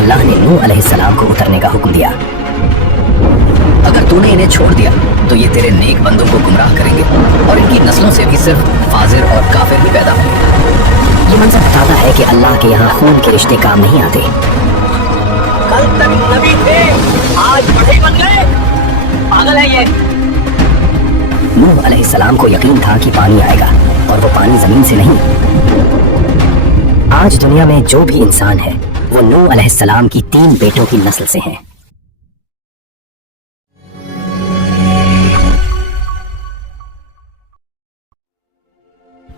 अल्लाह ने नूह अलैहिस्सलाम को उतरने का हुक्म दिया। अगर तूने इन्हें छोड़ दिया तो ये तेरे नेक बंदों को गुमराह करेंगे और इनकी नस्लों से भी सिर्फ फाजिर और काफिर ही पैदा होंगे। ये मंजर बताता है कि अल्लाह के यहाँ खून के रिश्ते काम नहीं आते। कल तक नबी थे, आज बढ़े बन गए। पागल है ये। नूह अलैहिस्सलाम को यकीन था कि पानी आएगा और वो पानी जमीन से नहीं। आज दुनिया में जो भी इंसान है वो नूह अलैहिस्सलाम की 3 बेटों की नस्ल से हैं।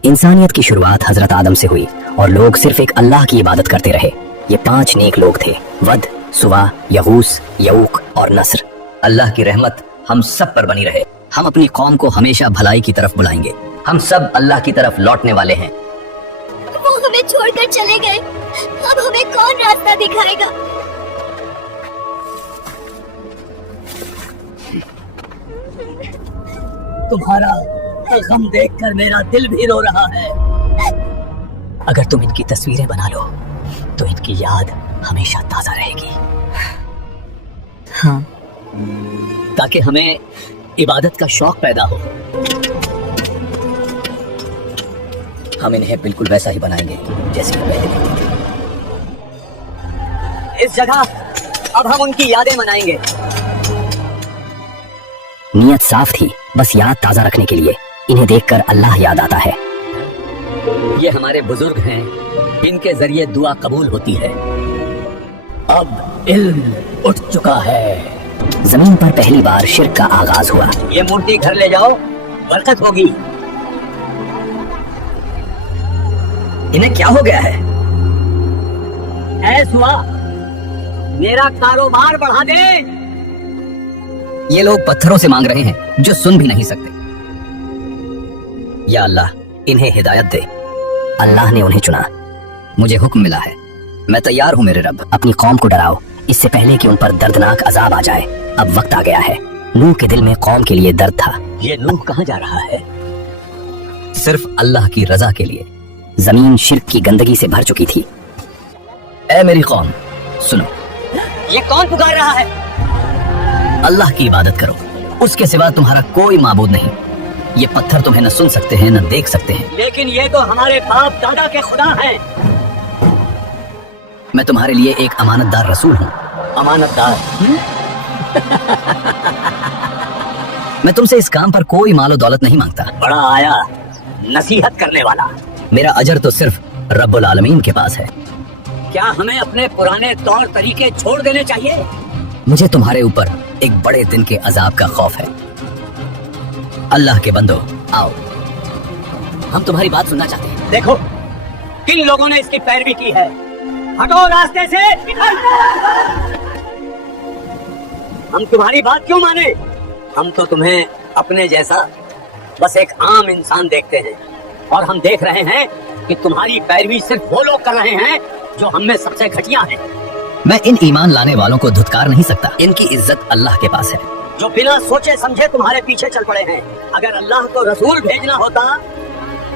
इंसानियत की शुरुआत हजरत आदम से हुई और लोग सिर्फ एक अल्लाह की इबादत करते रहे। ये 5 नेक लोग थे, वद, सुवा, यगूस, यऊक और नस्र। अल्लाह की रहमत हम सब पर बनी रहे। हम अपनी कौम को हमेशा भलाई की तरफ बुलाएंगे। हम सब अल्लाह की तरफ लौटने वाले हैं। वो हमें छोड़कर चले गए, अब हमें कौन रास्ता दिखाएगा? तुम्हारा गम देखकर मेरा दिल भी रो रहा है। अगर तुम इनकी तस्वीरें बना लो तो इनकी याद हमेशा ताजा रहेगी। हाँ, ताकि हमें इबादत का शौक पैदा हो। हम इन्हें बिल्कुल वैसा ही बनाएंगे जैसे कि पहले करते थे। इस जगह अब हम उनकी यादें मनाएंगे। नियत साफ थी, बस याद ताजा रखने के लिए। इन्हें देखकर अल्लाह याद आता है। ये हमारे बुजुर्ग हैं, इनके जरिए दुआ कबूल होती है। अब इल्म उठ चुका है। जमीन पर पहली बार शिर्क का आगाज हुआ। ये मूर्ति घर ले जाओ, बरकत होगी। इन्हें क्या हो गया है? ऐसा हुआ, मेरा कारोबार बढ़ा दे। ये लोग पत्थरों से मांग रहे हैं जो सुन भी नहीं सकते। या अल्लाह, इन्हें हिदायत दे। अल्लाह ने उन्हें चुना। मुझे हुक्म मिला है, मैं तैयार हूँ मेरे रब। अपनी कौम को डराओ इससे पहले कि उन पर दर्दनाक अजाब आ जाए। अब वक्त आ गया है। नूह के दिल में कौम के लिए दर्द था। ये नूह कहाँ जा रहा है? सिर्फ अल्लाह की रजा के लिए। जमीन शिर्क की गंदगी से भर चुकी थी। ऐ मेरी कौम, सुनो। ये कौन पुकार रहा है? अल्लाह की इबादत करो, उसके सिवा तुम्हारा कोई माबूद नहीं। ये पत्थर तुम्हें न सुन सकते हैं न देख सकते हैं। लेकिन ये तो हमारे बाप दादा के खुदा हैं। मैं तुम्हारे लिए एक अमानतदार रसूल हूँ। अमानतदार? मैं तुमसे इस काम पर कोई मालो दौलत नहीं मांगता। बड़ा आया नसीहत करने वाला। मेरा अजर तो सिर्फ रब्बुल आलमीन के पास है। क्या हमें अपने पुराने तौर तरीके छोड़ देने चाहिए? मुझे तुम्हारे ऊपर एक बड़े दिन के अजाब का खौफ है। अल्लाह के बंदो, आओ, हम तुम्हारी बात सुनना चाहते हैं। देखो किन लोगों ने इसकी पैरवी की है। हटो रास्ते से। हम तुम्हारी बात क्यों माने? हम तो तुम्हें अपने जैसा बस एक आम इंसान देखते हैं और हम देख रहे हैं कि तुम्हारी पैरवी सिर्फ वो लोग कर रहे हैं जो हम में सबसे घटिया हैं। मैं इन ईमान लाने वालों को धुतकार नहीं सकता। इनकी इज्जत अल्लाह के पास है, जो बिना सोचे समझे तुम्हारे पीछे चल पड़े हैं। अगर अल्लाह को रसूल भेजना होता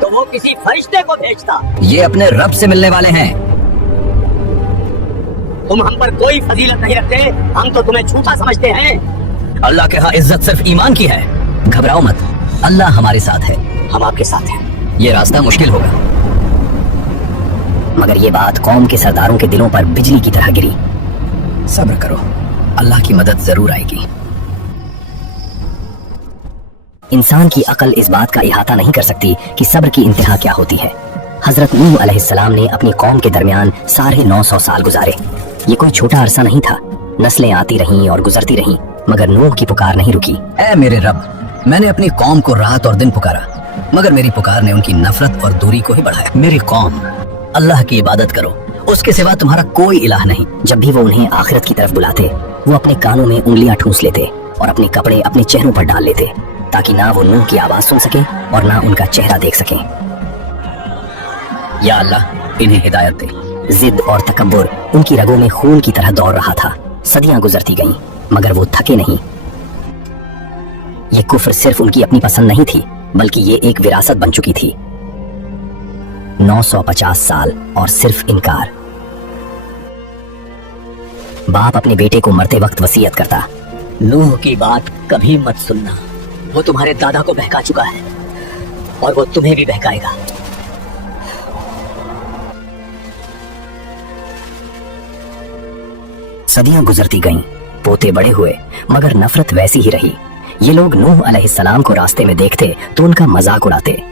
तो वो किसी फरिश्ते को भेजता। ये अपने रब से मिलने वाले हैं। तुम हम पर कोई फजीलत नहीं रखते, हम तो तुम्हें झूठा समझते हैं। अल्लाह के यहाँ इज्जत सिर्फ ईमान की है। घबराओ मत, अल्लाह हमारे साथ है। हम आपके साथ हैं। ये रास्ता मुश्किल होगा, मगर ये बात कौम के सरदारों के दिलों पर बिजली की तरह गिरी। सब्र करो, अल्लाह की मदद जरूर आएगी। इंसान की अकल इस बात का इहाता नहीं कर सकती कि सब्र की इंतहा क्या होती है। हजरत नूह अलैहिस्सलाम ने अपनी कौम के दरमियान 950 साल गुजारे। ये कोई छोटा अरसा नहीं था। नस्लें आती रहीं और गुजरती रहीं, मगर नूह की पुकार नहीं रुकी। ऐ मेरे रब, मैंने अपनी कौम को रात और दिन पुकारा, मगर मेरी पुकार ने उनकी नफरत और दूरी को ही बढ़ाया। मेरी कौम, अल्लाह की इबादत करो, उसके सिवा तुम्हारा कोई इलाह नहीं। जब भी वो उन्हें आखिरत की तरफ बुलाते, वो अपने कानों में उंगलियां ठूंस लेते और अपने कपड़े अपने चेहरों पर डाल लेते, ताकि ना वो नूह की आवाज सुन सके और ना उनका चेहरा देख सके। या अल्लाह, इन्हें हिदायत दे। जिद और तकब्बुर उनकी रगों में खून की तरह दौड़ रहा था। सदियां गुजरती गईं, मगर वो थके नहीं। ये कुफ्र सिर्फ उनकी अपनी पसंद नहीं थी, बल्कि ये एक विरासत बन चुकी थी। 950 साल और सिर्फ इनकार। बाप अपने बेटे को मरते वक्त वसीयत करता, नूह की बात कभी मत सुनना, वो तुम्हारे दादा को बहका चुका है और वो तुम्हें भी बहकाएगा। सदियां गुजरती गईं, पोते बड़े हुए, मगर नफरत वैसी ही रही। ये लोग नूह अलैहिस्सलाम को रास्ते में देखते तो उनका मजाक उड़ाते,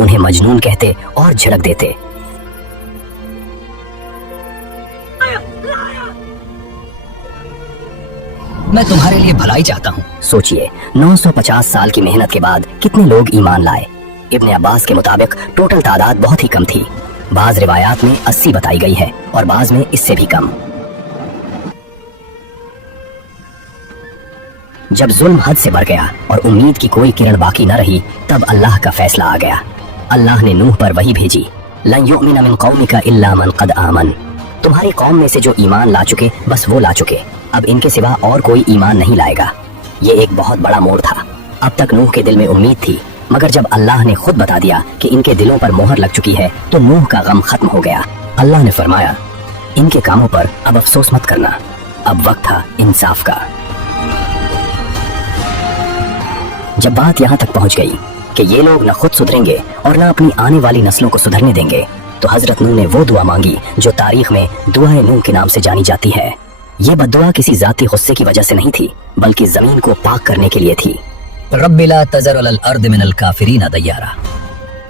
उन्हें मजनून कहते और झिड़क देते। मैं तुम्हारे लिए भलाई चाहता हूँ। सोचिए, 950 साल की मेहनत के बाद कितने लोग ईमान लाए। इब्ने अब्बास के मुताबिक टोटल तादाद बहुत ही कम थी। बाज रिवायात में 80 बताई गई है और बाज में इससे भी कम। जब जुल्म हद से बढ़ गया और उम्मीद की कोई किरण बाकी न रही, तब अल्लाह का फैसला आ गया। अल्लाह ने नूह पर वही भेजी, लन युमिन मिन कौमिका इल्ला मन कद आमन। तुम्हारी कौम में से जो ईमान ला चुके बस वो ला चुके, अब इनके सिवा और कोई ईमान नहीं लाएगा। ये एक बहुत बड़ा मोड़ था। अब तक नूह के दिल में उम्मीद थी, मगर जब अल्लाह ने खुद बता दिया कि इनके दिलों पर मोहर लग चुकी है, तो नूह का गम खत्म हो गया। अल्लाह ने फरमाया, इनके कामों पर अब अफसोस मत करना, अब वक्त था इंसाफ का। जब बात यहाँ तक पहुँच गई कि ये लोग न खुद सुधरेंगे और न अपनी आने वाली नस्लों को सुधरने देंगे, तो हजरत नूह ने वो दुआ मांगी जो तारीख में दुआए नूह के नाम से जानी जाती है। ये बद्दुआ किसी जाती गुस्से की वजह से नहीं थी, बल्कि जमीन को पाक करने के लिए थी। रब्बि ला तज़र अलल अर्द मिनल काफिरीन दय्यारा।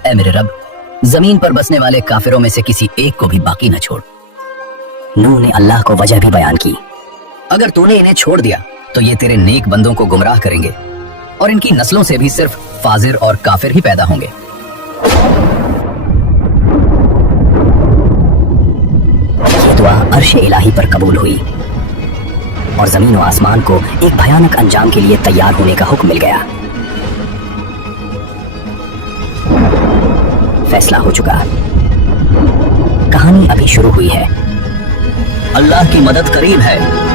ऐ मेरे रब, जमीन पर बसने वाले काफिरों में से किसी एक को भी बाकी न छोड़। नूह ने अल्लाह को वजह भी बयान की। अगर तूने इन्हें छोड़ दिया तो ये तेरे नेक बंदों को गुमराह करेंगे और इनकी नस्लों से भी सिर्फ फाजिर और काफिर ही पैदा होंगे। ये दुआ अर्श इलाही पर कबूल हुई और जमीन और आसमान को एक भयानक अंजाम के लिए तैयार होने का हुक्म मिल गया। फैसला हो चुका, कहानी अभी शुरू हुई है। अल्लाह की मदद करीब है।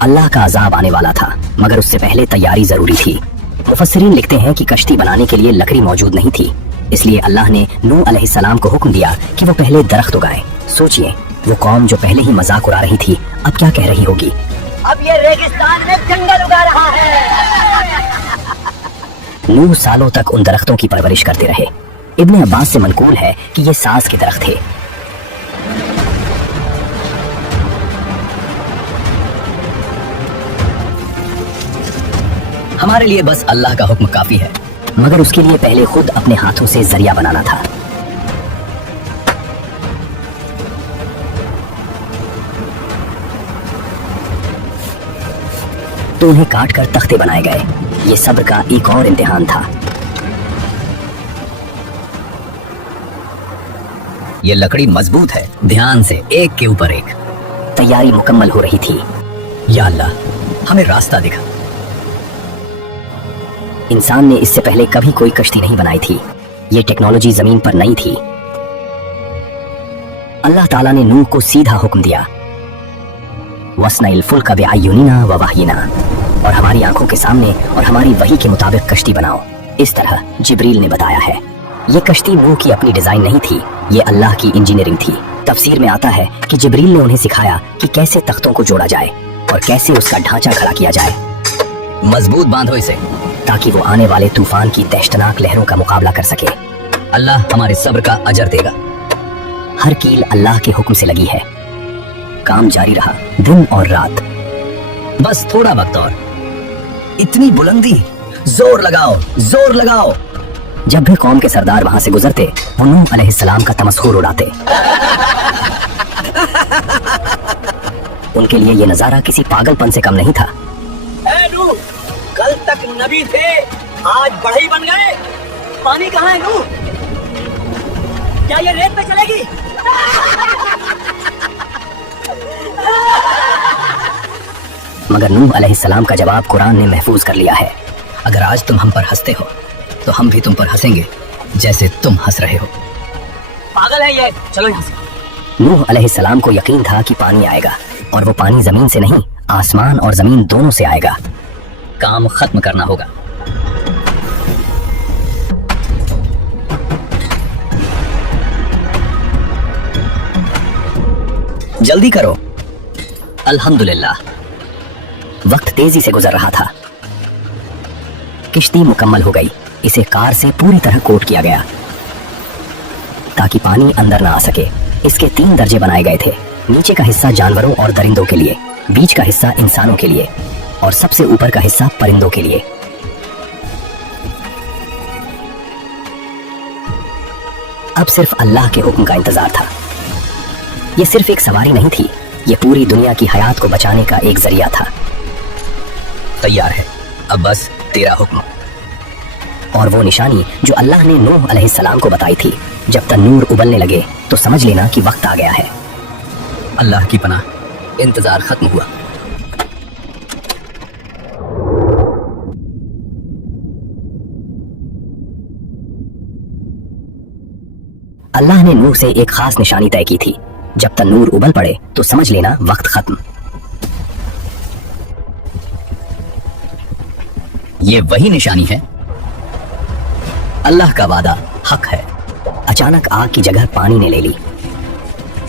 अल्लाह का अजाब आने वाला था, मगर उससे पहले तैयारी जरूरी थी। मुफस्सिरीन लिखते हैं कि कश्ती बनाने के लिए लकड़ी मौजूद नहीं थी, इसलिए अल्लाह ने नूह अलैहिस्सलाम को हुक्म दिया कि वो पहले दरख्त उगाए। सोचिए, वो कौम जो पहले ही मजाक उड़ा रही थी, अब क्या कह रही होगी। अब ये रेगिस्तान में जंगल उगा रहा है। नूह सालों तक उन दरख्तों की परवरिश करते रहे। इब्ने अब्बास से मनकूल है कि ये साज के दरख्त थे। हमारे लिए बस अल्लाह का हुक्म काफी है, मगर उसके लिए पहले खुद अपने हाथों से जरिया बनाना था। तो उन्हें काट कर तख्ते बनाए गए। ये सब्र का एक और इम्तिहान था। ये लकड़ी मजबूत है, ध्यान से एक के ऊपर एक। तैयारी मुकम्मल हो रही थी। या अल्लाह, हमें रास्ता दिखा। इंसान ने इससे पहले कभी कोई कश्ती नहीं बनाई थी। ये टेक्नोलॉजी जमीन पर नहीं थी। अल्लाह ताला ने नूह को सीधा हुक्म दिया, वस्नाइल फुल्का बिअयुनिना व वहयिना, और हमारी आंखों के सामने और हमारी वही के मुताबिक कश्ती बनाओ। इस तरह जिब्रील ने बताया है। ये कश्ती नूह की अपनी डिजाइन नहीं थी, ये अल्लाह की इंजीनियरिंग थी। तफसीर में आता है कि जिब्रील ने उन्हें सिखाया कि कैसे तख्तों को जोड़ा जाए और कैसे उसका ढांचा खड़ा किया जाए। मजबूत बांधो इसे, ताकि वो आने वाले तूफान की दहशतनाक लहरों का मुकाबला कर सके। अल्लाह हमारे सब्र का अजर देगा। हर कील अल्लाह के हुक्म से लगी है। काम जारी रहा दिन और रात। बस थोड़ा वक्त और। इतनी बुलंदी, जोर लगाओ, जोर लगाओ। जब भी कौम के सरदार वहां से गुजरते, वो नूह अलैहिस्सलाम का तमस्खुर उड़ाते। उनके लिए ये नजारा किसी पागलपन से कम नहीं था। ए नूह, कल तक नबी थे, आज बढ़ई बन गए। पानी कहाँ है नूह? क्या ये रेत पे चलेगी? मगर नूह अलैहिस्सलाम का जवाब कुरान ने महफूज कर लिया है। अगर आज तुम हम पर हंसते हो तो हम भी तुम पर हंसेंगे जैसे तुम हंस रहे हो। पागल है ये, चलो यहाँ से। नूह अलैहिस्सलाम को यकीन था कि पानी आएगा, और वो पानी जमीन से नहीं, आसमान और जमीन दोनों से आएगा। काम खत्म करना होगा। जल्दी करो। अल्हम्दुलिल्लाह। वक्त तेजी से गुजर रहा था। किश्ती मुकम्मल हो गई। इसे कार से पूरी तरह कोट किया गया ताकि पानी अंदर ना आ सके। इसके 3 दर्जे बनाए गए थे। नीचे का हिस्सा जानवरों और दरिंदों के लिए, बीच का हिस्सा इंसानों के लिए और सबसे ऊपर का हिस्सा परिंदों के लिए। अब सिर्फ अल्लाह के हुक्म का इंतजार था। यह सिर्फ एक सवारी नहीं थी, यह पूरी दुनिया की हयात को बचाने का एक जरिया था। तैयार है, अब बस तेरा हुक्म। और वो निशानी जो अल्लाह ने नूह अलैहिस्सलाम को बताई थी, जब तन्नूर उबलने लगे तो समझ लेना कि वक्त आ गया है। अल्लाह की पनाह, इंतजार खत्म हुआ। अल्लाह ने नूह से एक खास निशानी तय की थी। जब तन्नूर उबल पड़े तो समझ लेना वक्त खत्म। ये वही निशानी है। अल्लाह का वादा हक है। अचानक आग की जगह पानी ने ले ली।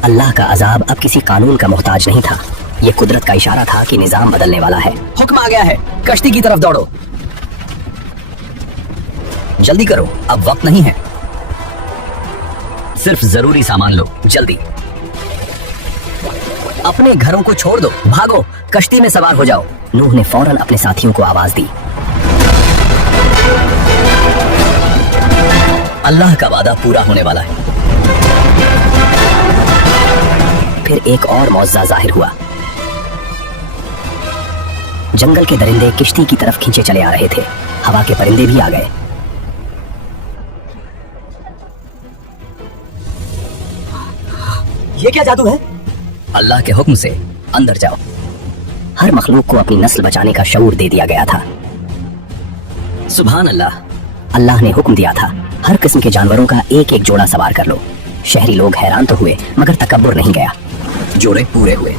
अल्लाह का अजाब अब किसी कानून का मोहताज नहीं था। यह कुदरत का इशारा था कि निजाम बदलने वाला है। हुक्म आ गया है, कश्ती की तरफ दौड़ो। जल्दी करो, अब वक्त नहीं है। सिर्फ जरूरी सामान लो, जल्दी। अपने घरों को छोड़ दो, भागो, कश्ती में सवार हो जाओ। नूह ने फौरन अपने साथियों को आवाज दी। अल्लाह का वादा पूरा होने वाला है। फिर एक और मौजज़ा जाहिर हुआ। जंगल के दरिंदे किश्ती की तरफ खींचे चले आ रहे थे। हवा के परिंदे भी आ गए। ये क्या जादू है? अल्लाह के हुक्म से अंदर जाओ। हर मखलूक को अपनी नस्ल बचाने का शऊर दे दिया गया था। सुभान अल्लाह। अल्लाह ने हुक्म दिया था, हर किस्म के जानवरों का एक एक जोड़ा सवार कर लो। शहरी लोग हैरान तो हुए, मगर तकब्बुर नहीं गया। जोड़े पूरे हुए।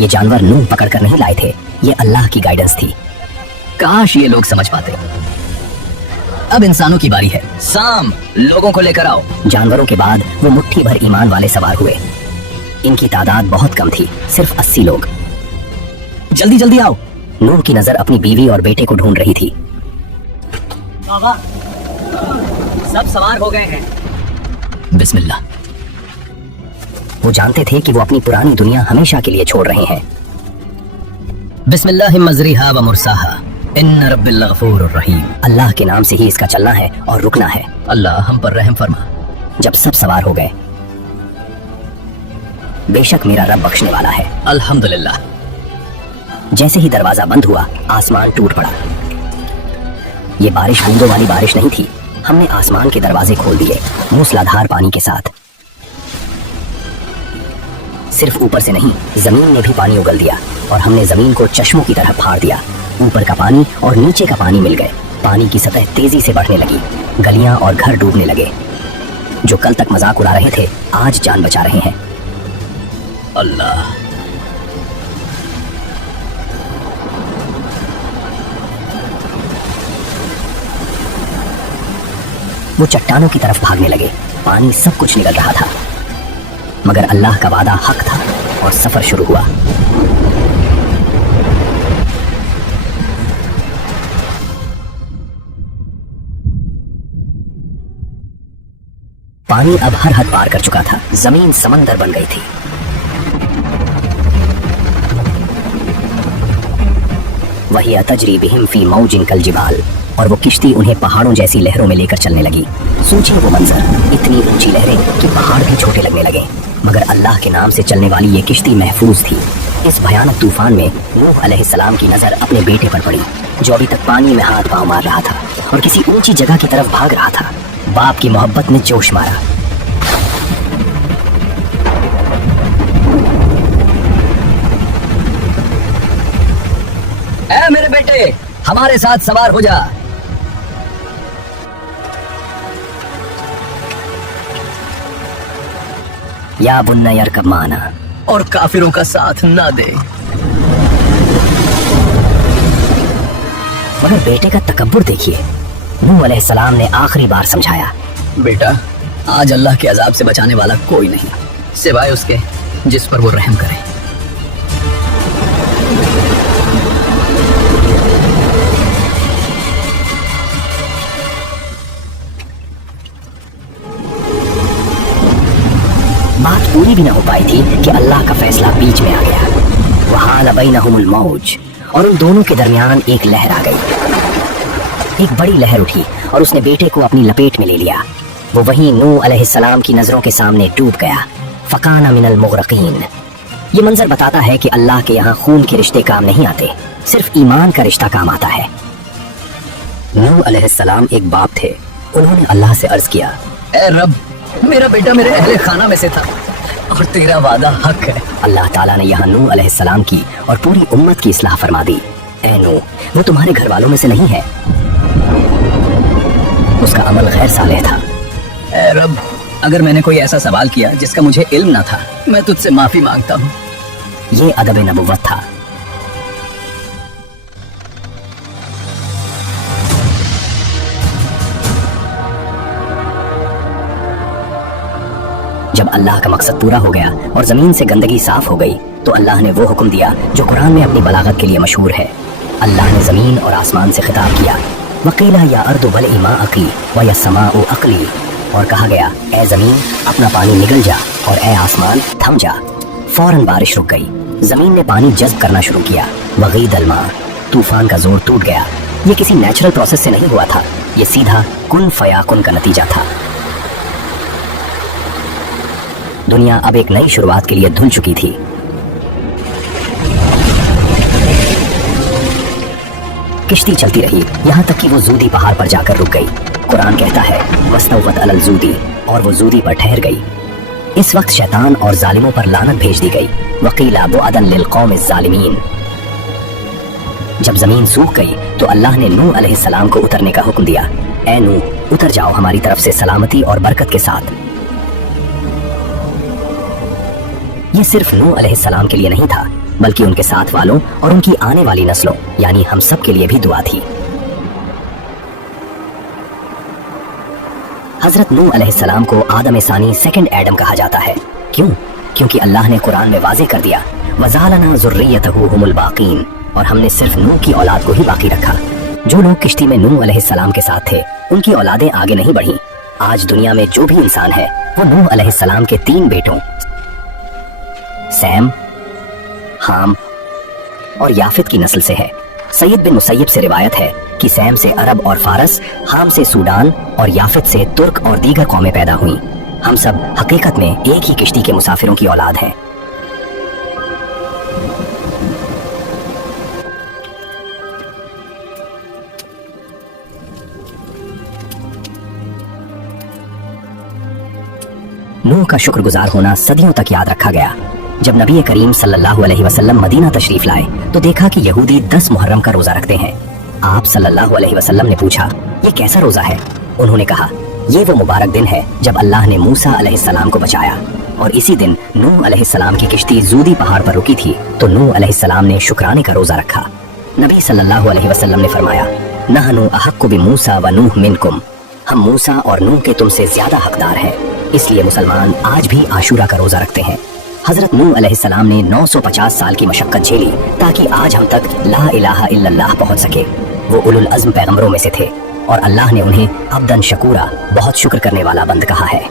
ये जानवर नूह पकड़कर नहीं लाए थे, ये अल्लाह की गाइडेंस थी। काश ये लोग समझ पाते। अब इंसानों की बारी है। साम, लोगों को लेकर आओ। जानवरों के बाद वो मुट्ठी भर ईमान वाले सवार हुए। इनकी तादाद बहुत कम थी, सिर्फ 80 लोग। जल्दी जल्दी आओ। नूह की नजर अपनी बीवी और बेटे को ढूंढ रही थी। बाबा, सब सवार हो गए हैं। बिस्मिल्लाह। वो जानते थे कि वो अपनी पुरानी दुनिया हमेशा के लिए छोड़ रहे हैं। बिस्मिल्लाह मजरिहा व मुरसाहा, इन्न रब्बिल गफूरुर रहीम। अल्लाह के नाम से ही इसका चलना है और रुकना है। अल्लाह हम पर रहम फरमा। जब सब सवार हो गए, बेशक मेरा रब बख्शने वाला है। अल्हम्दुलिल्लाह। जैसे ही दरवाजा बंद हुआ, आसमान टूट पड़ा। ये बारिश बूंदों वाली बारिश नहीं थी। हमने आसमान के दरवाजे खोल दिए, मूसलाधार पानी के साथ। सिर्फ ऊपर से नहीं, जमीन में भी पानी उगल दिया और हमने जमीन को चश्मों की तरह फाड़ दिया। ऊपर का पानी और नीचे का पानी मिल गए। पानी की सतह तेजी से बढ़ने लगी। गलियां और घर डूबने लगे। जो कल तक मजाक उड़ा रहे थे, आज जान बचा रहे हैं। अल्लाह। वो चट्टानों की तरफ भागने लगे। पानी सब कुछ निकल रहा था, मगर अल्लाह का वादा हक था और सफर शुरू हुआ। पानी अब हर हद पार कर चुका था। जमीन समंदर बन गई थी। वही तजरी बिहिम फी मौजिन कल जिबाल, और वो किश्ती उन्हें पहाड़ों जैसी लहरों में लेकर चलने लगी। सोचिए वो मंजर, इतनी ऊंची लहरें कि पहाड़ भी छोटे लगने लगे। मगर अल्लाह के नाम से चलने वाली ये किश्ती महफूज थी। इस भयानक तूफान में नूह अलैहिस्सलाम की नजर अपने बेटे पर पड़ी, जो अभी तक पानी में हाथ पांव मार रहा था और किसी ऊंची जगह की तरफ भाग रहा था। बाप की मोहब्बत ने जोश मारा। ऐ मेरे बेटे, हमारे साथ सवार हो जा। या बुन्ना यरकब माना, और काफिरों का साथ ना दे। मगर बेटे का तकब्बुर देखिए। नूह अलैहिस्सलाम ने आखिरी बार समझाया। बेटा, आज अल्लाह के अजाब से बचाने वाला कोई नहीं सिवाय उसके जिस पर वो रहम करे। बात पूरी भी न हो पाई थी कि अल्लाह का फैसला बीच में आ गया। वहाल बैनहुमुल मौज, और उन दोनों के दरमियान एक लहर आ गई। एक बड़ी लहर उठी और उसने बेटे को अपनी लपेट में ले लिया। वो वहीं नूह अलैहिस्सलाम की नजरों के सामने डूब गया। फकाना मिनल मुगरकीन। ये मंजर बताता है कि अल्लाह के यहाँ खून के रिश्ते काम नहीं आते, सिर्फ ईमान का रिश्ता काम आता है। नूह अलैहिस्सलाम एक बाप थे। उन्होंने अल्लाह से अर्ज किया, ए रब, मेरा बेटा मेरे अहले खाना में से था और तेरा वादा हक है। अल्लाह ताला ने यहाँ नूह अलैहिस्सलाम की और पूरी उम्मत की इस्लाह फरमा दी। ए नूह, वो तुम्हारे घर वालों में से नहीं है, उसका अमल गैर सालेह था। ए रब, अगर मैंने कोई ऐसा सवाल किया जिसका मुझे इल्म ना था, मैं तुझसे माफी मांगता हूँ। ये अदब नबुव्वत था। जब अल्लाह का मकसद पूरा हो गया और जमीन से गंदगी साफ हो गई तो अल्लाह ने वो हुक्म दिया जो कुरान में अपनी बलागत के लिए मशहूर है। अल्लाह ने जमीन और आसमान से खिताब किया, वकीला या अर्दु बलई मा अक़ी व या समाउ अक़ली, और कहा गया, ए जमीन अपना पानी निगल जा और ए आसमान थम जा। फौरन बारिश रुक गई, जमीन ने पानी जज्ब करना शुरू किया। वग़ीदल मा, तूफान का जोर टूट गया। ये किसी नेचुरल प्रोसेस से नहीं हुआ था, ये सीधा कुन फयाकुन का नतीजा था। दुनिया अब एक नई शुरुआत के लिए धुल चुकी थी। किश्ती चलती रही यहाँ तक कि वो जूदी पहाड़ पर जाकर रुक गई। कुरान कहता है, वस्तवत अलल जूदी, और वो जूदी पर ठहर गई। इस वक्त शैतान और जालिमों पर लानत भेज दी गई। वकीला बुअदन लिल कौमिज़ ज़ालिमीन। जब जमीन सूख गई तो अल्लाह ने नूह अलैहिस्सलाम को उतरने का हुक्म दिया। ए नूह, उतर जाओ हमारी तरफ से सलामती और बरकत के साथ। ये सिर्फ नूह अलैहिस्सलाम के लिए नहीं था, बल्कि उनके साथ वालों और उनकी आने वाली नस्लों यानी हम सब के लिए भी दुआ थी। हजरत नूह अलैहिस्सलाम को आदम सानी सेकंड एडम कहा जाता है। क्यों? क्योंकि अल्लाह ने कुरान में वाज़ेह कर दिया, वज़ालना ज़ुर्रियतहु हुमुल बाक़ीन, और हमने सिर्फ नूह की औलाद को ही बाकी रखा। जो लोग किश्ती में नूह अलैहिस्सलाम के साथ थे, उनकी औलादें आगे नहीं बढ़ी। आज दुनिया में जो भी इंसान है वो नूह अलैहिस्सलाम के 3 बेटों सैम, हाम और याफित की नस्ल से है। सैयद बिन मुसैयब से रिवायत है कि सैम से अरब और फारस, हाम से सूडान और याफित से तुर्क और दीगर कौमें पैदा हुई। हम सब हकीकत में एक ही किश्ती के मुसाफिरों की औलाद हैं। नूह का शुक्रगुजार होना सदियों तक याद रखा गया। जब नबी करीम सल्लल्लाहु अलैहि वसल्लम मदीना तशरीफ लाए तो देखा कि यहूदी 10 मुहर्रम का रोजा रखते हैं। आप सल्लल्लाहु अलैहि वसल्लम ने पूछा, ये कैसा रोजा है? उन्होंने कहा, ये वो मुबारक दिन है जब अल्लाह ने मूसा अलैहिस्सलाम को बचाया, और इसी दिन नूह अलैहिस्सलाम की किश्ती जूदी पहाड़ पर रुकी थी तो नूह अलैहिस्सलाम ने शुक्राने का रोजा रखा। नबी सल्लल्लाहु अलैहि वसल्लम ने फरमाया, नहनु अहक्कु बिमूसा व नूह मिनकुम, हम मूसा और नूह के तुमसे ज्यादा हकदार हैं। इसलिए मुसलमान आज भी आशूरा का रोजा रखते हैं। हजरत नूह अलैहिस्सलाम ने 950 साल की मशक्कत झेली ताकि आज हम तक ला इलाहा इल्लल्लाह पहुंच सके। वो उलुल अज़्म पैगंबरों में से थे और अल्लाह ने उन्हें अब्दन शकूरा, बहुत शुक्र करने वाला बंद कहा है।